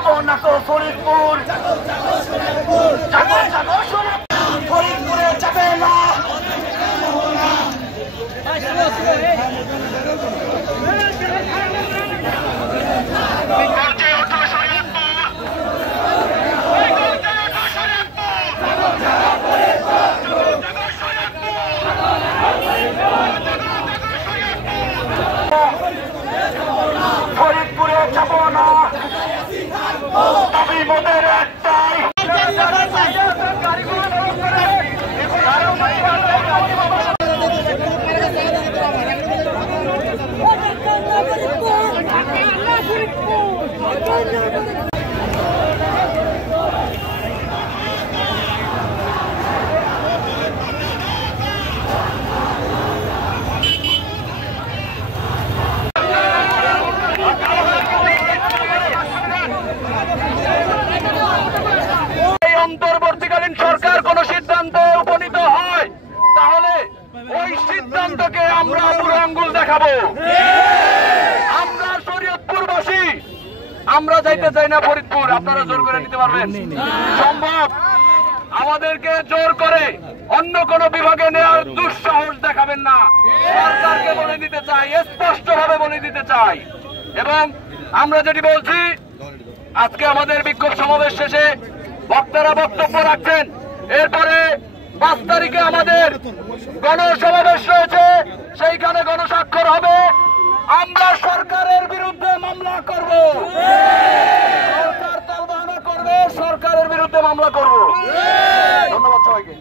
যাবো না তো ফরিদপুর, যাবো যাবো ফরিদপুরে যাবে না। ফরিদপুরে যাব না, আমি মোদের একটাই অন্তর্বর্তীকালীন সরকার কোন সিদ্ধান্তে উপনীত হয় তাহলে ওই সিদ্ধান্তকে আমরা বুড়ো আঙ্গুল দেখাবো। আমরা শরীয়তপুরবাসী, আমরা যাইতে চাই না ফরিদপুর। আপনারা জোর করে নিতে পারবেন? সম্ভব? আমাদেরকে জোর করে অন্য কোন বিভাগে নেওয়ার দুঃসাহস দেখাবেন না। সরকারকে বলে দিতে চাই, স্পষ্ট ভাবে বলে দিতে চাই। এবং আমরা যেটি বলছি, আজকে আমাদের বিক্ষোভ সমাবেশ শেষে বক্তারা বক্তব্য রাখছেন, এরপরে 5 তারিখে আমাদের গণসমাবেশ রয়েছে, সেইখানে গণস্বাক্ষর হবে। আমরা সরকারের বিরুদ্ধে মামলা করব, সরকার তালবাহানা করবে, সরকারের বিরুদ্ধে মামলা করব। ধন্যবাদ সবাইকে।